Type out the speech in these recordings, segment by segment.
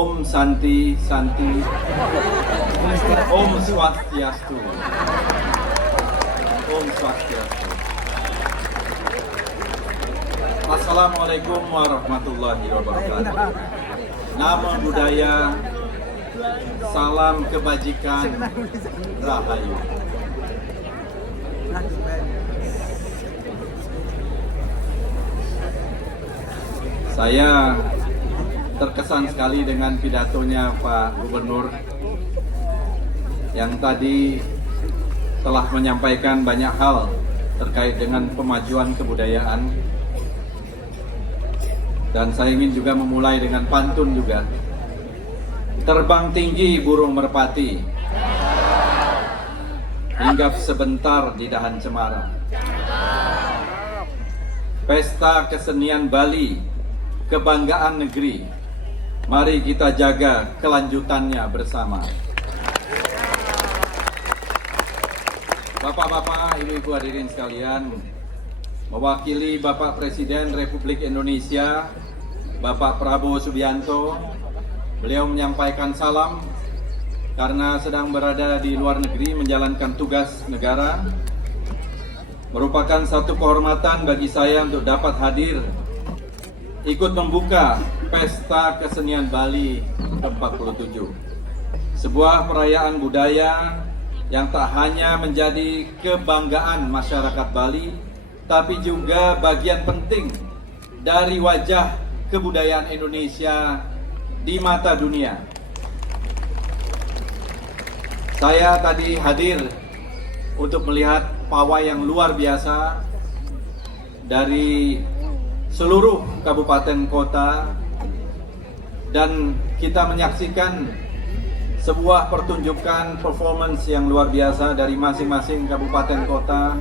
Om Santi Santi, Om Swastiastu, Om Swastiastu. Assalamualaikum warahmatullahi wabarakatuh. Nama budaya, salam kebajikan, rahayu. Saya terkesan sekali dengan pidatonya Pak Gubernur yang tadi telah menyampaikan banyak hal terkait dengan pemajuan kebudayaan. Dan saya ingin juga memulai dengan pantun juga. Terbang tinggi burung merpati, hinggap sebentar di dahan cemara. Pesta kesenian Bali, kebanggaan negeri. Mari kita jaga kelanjutannya bersama. Bapak-bapak, ibu-ibu hadirin sekalian, mewakili Bapak Presiden Republik Indonesia, Bapak Prabowo Subianto, beliau menyampaikan salam karena sedang berada di luar negeri menjalankan tugas negara. Merupakan satu kehormatan bagi saya untuk dapat hadir ikut membuka Pesta Kesenian Bali ke-47. Sebuah perayaan budaya yang tak hanya menjadi kebanggaan masyarakat Bali, tapi juga bagian penting dari wajah kebudayaan Indonesia di mata dunia. Saya tadi hadir untuk melihat pawai yang luar biasa dari seluruh kabupaten kota, dan kita menyaksikan sebuah pertunjukan performance yang luar biasa dari masing-masing kabupaten kota,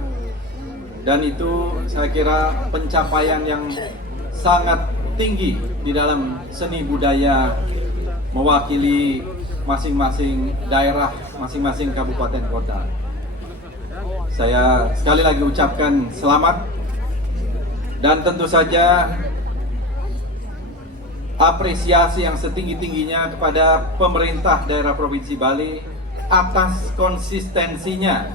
dan itu saya kira pencapaian yang sangat tinggi di dalam seni budaya mewakili masing-masing daerah, masing-masing kabupaten kota. Saya sekali lagi ucapkan selamat, dan tentu saja apresiasi yang setinggi-tingginya kepada pemerintah daerah Provinsi Bali atas konsistensinya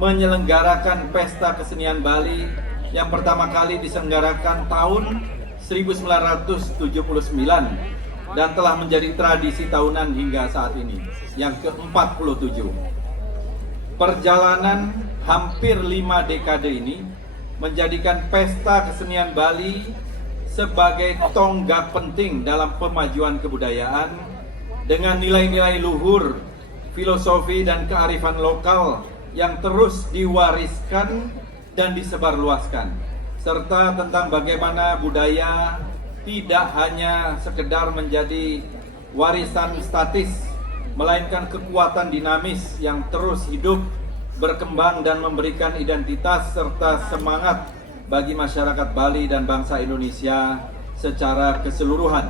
menyelenggarakan Pesta Kesenian Bali yang pertama kali diselenggarakan tahun 1979 dan telah menjadi tradisi tahunan hingga saat ini yang ke-47. Perjalanan hampir 5 dekade ini menjadikan Pesta Kesenian Bali sebagai tonggak penting dalam pemajuan kebudayaan dengan nilai-nilai luhur, filosofi dan kearifan lokal yang terus diwariskan dan disebarluaskan, serta tentang bagaimana budaya tidak hanya sekedar menjadi warisan statis, melainkan kekuatan dinamis yang terus hidup, berkembang dan memberikan identitas serta semangat bagi masyarakat Bali dan bangsa Indonesia secara keseluruhan.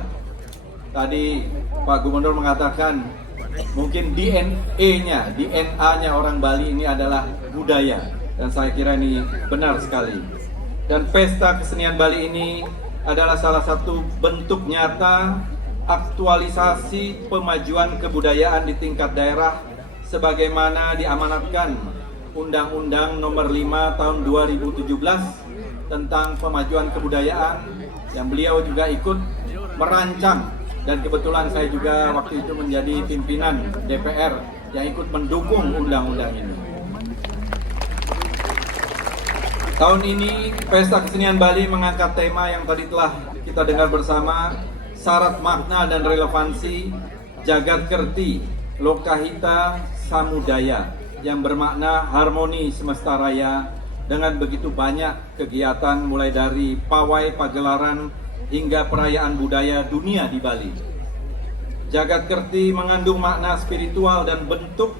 Tadi Pak Gubernur mengatakan mungkin DNA-nya orang Bali ini adalah budaya, dan saya kira ini benar sekali. Dan Pesta Kesenian Bali ini adalah salah satu bentuk nyata aktualisasi pemajuan kebudayaan di tingkat daerah sebagaimana diamanatkan Undang-Undang Nomor 5 Tahun 2017 tentang pemajuan kebudayaan yang beliau juga ikut merancang, dan kebetulan saya juga waktu itu menjadi pimpinan DPR yang ikut mendukung undang-undang ini. Tahun ini Pesta Kesenian Bali mengangkat tema yang tadi telah kita dengar bersama, syarat makna dan relevansi Jagat Kerti Lokahita Samudaya, yang bermakna harmoni semesta raya dengan begitu banyak kegiatan mulai dari pawai pagelaran hingga perayaan budaya dunia di Bali. Jagat Kerti mengandung makna spiritual dan bentuk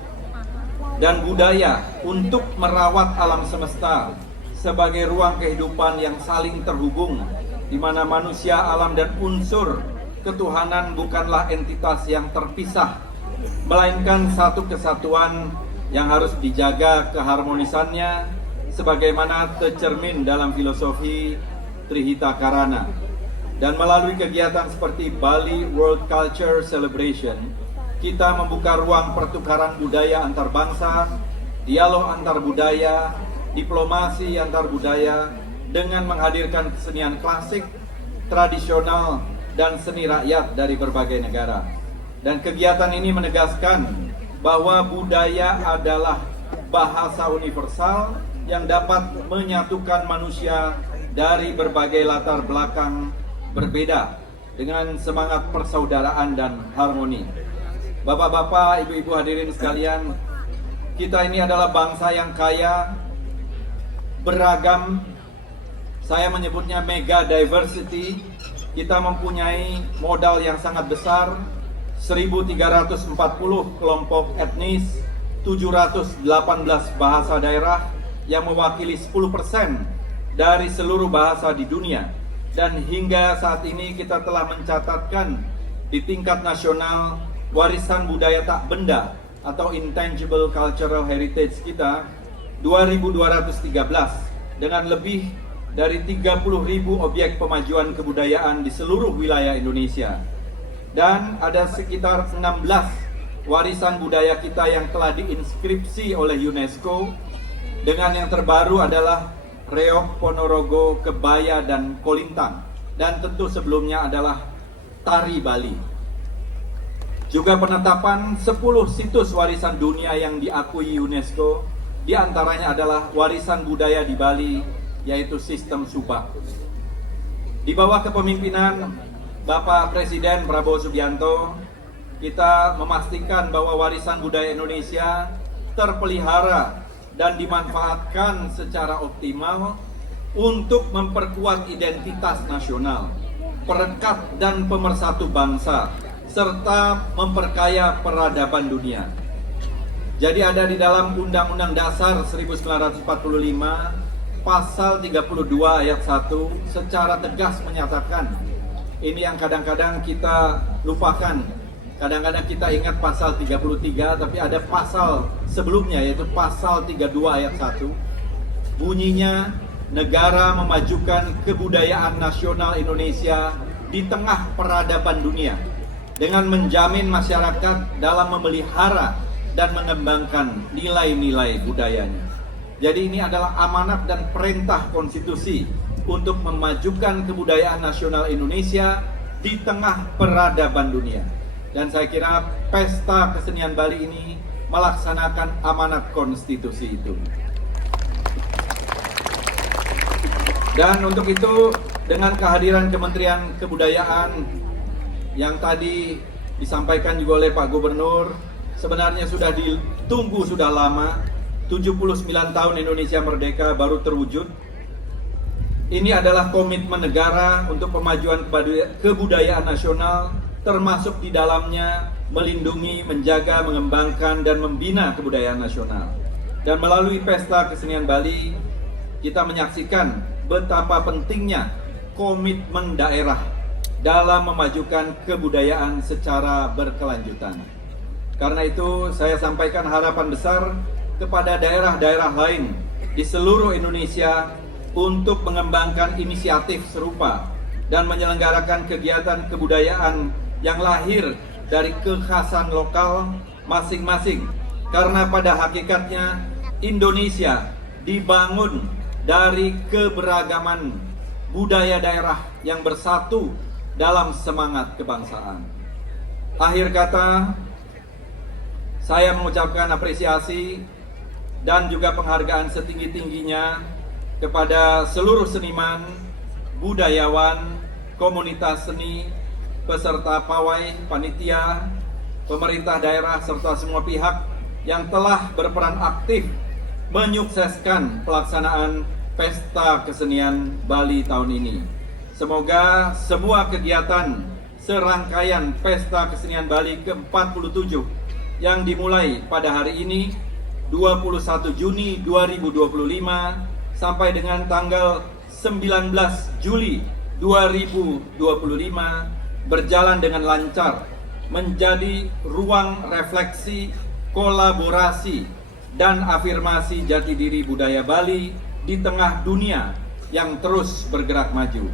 dan budaya untuk merawat alam semesta sebagai ruang kehidupan yang saling terhubung, di mana manusia, alam dan unsur ketuhanan bukanlah entitas yang terpisah, melainkan satu kesatuan yang harus dijaga keharmonisannya sebagaimana tercermin dalam filosofi Trihita Karana. Dan melalui kegiatan seperti Bali World Culture Celebration, kita membuka ruang pertukaran budaya antar bangsa, dialog antar budaya, diplomasi antar budaya, dengan menghadirkan kesenian klasik, tradisional, dan seni rakyat dari berbagai negara. Dan kegiatan ini menegaskan bahwa budaya adalah bahasa universal yang dapat menyatukan manusia dari berbagai latar belakang berbeda dengan semangat persaudaraan dan harmoni. Bapak-bapak, ibu-ibu hadirin sekalian, kita ini adalah bangsa yang kaya, beragam, saya menyebutnya mega diversity. Kita mempunyai modal yang sangat besar, 1.340 kelompok etnis, 718 bahasa daerah yang mewakili 10% dari seluruh bahasa di dunia. Dan hingga saat ini kita telah mencatatkan di tingkat nasional warisan budaya tak benda atau intangible cultural heritage kita 2.213 dengan lebih dari 30.000 objek pemajuan kebudayaan di seluruh wilayah Indonesia. Dan ada sekitar 16 warisan budaya kita yang telah diinskripsi oleh UNESCO, dengan yang terbaru adalah Reog, Ponorogo, Kebaya, dan Kolintang. Dan tentu sebelumnya adalah Tari Bali. Juga penetapan 10 situs warisan dunia yang diakui UNESCO, di antaranya adalah warisan budaya di Bali, yaitu sistem Subak. Di bawah kepemimpinan Bapak Presiden Prabowo Subianto, kita memastikan bahwa warisan budaya Indonesia terpelihara dan dimanfaatkan secara optimal untuk memperkuat identitas nasional, perekat dan pemersatu bangsa, serta memperkaya peradaban dunia. Jadi ada di dalam Undang-Undang Dasar 1945, Pasal 32 ayat 1 secara tegas menyatakan, ini yang kadang-kadang kita lupakan. Kadang-kadang kita ingat pasal 33, tapi ada pasal sebelumnya, yaitu pasal 32 ayat 1. Bunyinya, negara memajukan kebudayaan nasional Indonesia di tengah peradaban dunia dengan menjamin masyarakat dalam memelihara dan mengembangkan nilai-nilai budayanya. Jadi ini adalah amanat dan perintah konstitusi untuk memajukan kebudayaan nasional Indonesia di tengah peradaban dunia. Dan saya kira Pesta Kesenian Bali ini melaksanakan amanat konstitusi itu. Dan untuk itu, dengan kehadiran Kementerian Kebudayaan yang tadi disampaikan juga oleh Pak Gubernur, sebenarnya sudah ditunggu sudah lama. 79 tahun Indonesia merdeka baru terwujud. Ini adalah komitmen negara untuk pemajuan kebudayaan nasional, termasuk di dalamnya melindungi, menjaga, mengembangkan, dan membina kebudayaan nasional. Dan melalui Pesta Kesenian Bali, kita menyaksikan betapa pentingnya komitmen daerah dalam memajukan kebudayaan secara berkelanjutan. Karena itu, saya sampaikan harapan besar kepada daerah-daerah lain di seluruh Indonesia untuk mengembangkan inisiatif serupa dan menyelenggarakan kegiatan kebudayaan yang lahir dari kekhasan lokal masing-masing. Karena pada hakikatnya Indonesia dibangun dari keberagaman budaya daerah yang bersatu dalam semangat kebangsaan. Akhir kata, saya mengucapkan apresiasi dan juga penghargaan setinggi-tingginya kepada seluruh seniman, budayawan, komunitas seni, peserta pawai, panitia, pemerintah daerah, serta semua pihak yang telah berperan aktif menyukseskan pelaksanaan Pesta Kesenian Bali tahun ini. Semoga semua kegiatan serangkaian Pesta Kesenian Bali ke-47 yang dimulai pada hari ini 21 Juni 2025 sampai dengan tanggal 19 Juli 2025 berjalan dengan lancar, menjadi ruang refleksi, kolaborasi, dan afirmasi jati diri budaya Bali di tengah dunia yang terus bergerak maju.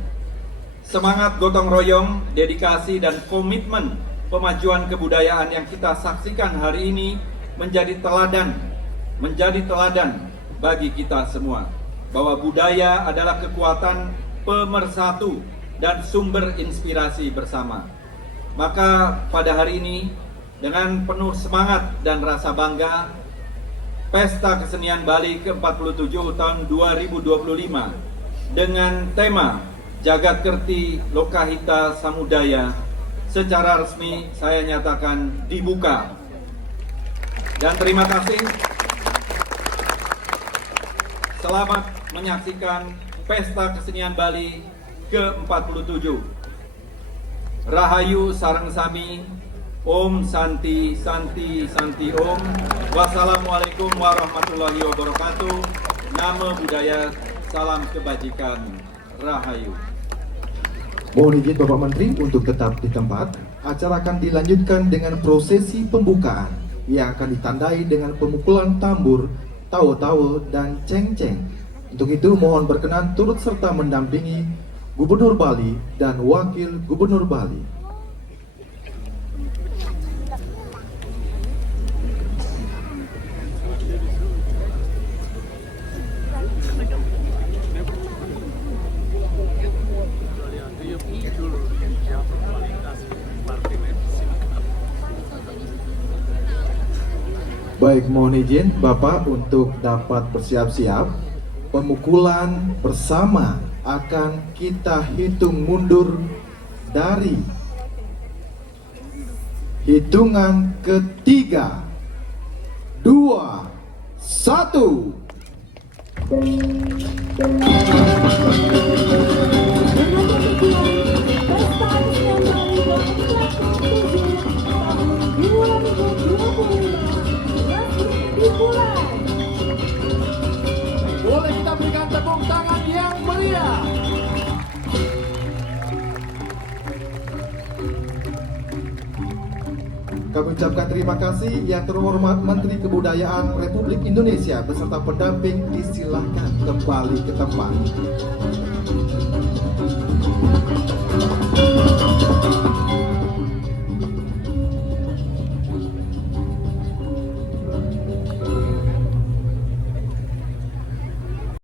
Semangat gotong royong, dedikasi dan komitmen pemajuan kebudayaan yang kita saksikan hari ini menjadi teladan bagi kita semua bahwa budaya adalah kekuatan pemersatu dan sumber inspirasi bersama. Maka pada hari ini dengan penuh semangat dan rasa bangga, Pesta Kesenian Bali ke-47 tahun 2025 dengan tema Jagat Kerti Lokahita Samudaya secara resmi saya nyatakan dibuka. Dan terima kasih. Selamat menyaksikan Pesta Kesenian Bali ke-47. Rahayu Sareng Sami, Om Santi Santi Santi Om. Wassalamualaikum warahmatullahi wabarakatuh. Nama budaya, salam kebajikan, Rahayu. Mohon izin Bapak Menteri untuk tetap di tempat. Acara akan dilanjutkan dengan prosesi pembukaan yang akan ditandai dengan pemukulan tambur, tawo-tawo, dan ceng-ceng. Untuk itu mohon berkenan turut serta mendampingi Gubernur Bali dan Wakil Gubernur Bali. Baik, mohon izin Bapak untuk dapat bersiap-siap. Pemukulan bersama akan kita hitung mundur dari hitungan ketiga, 2, 1. Boleh kita berikan tepuk tangan yang meriah. Kami ucapkan terima kasih yang terhormat Menteri Kebudayaan Republik Indonesia beserta pendamping disilahkan kembali ke tempat.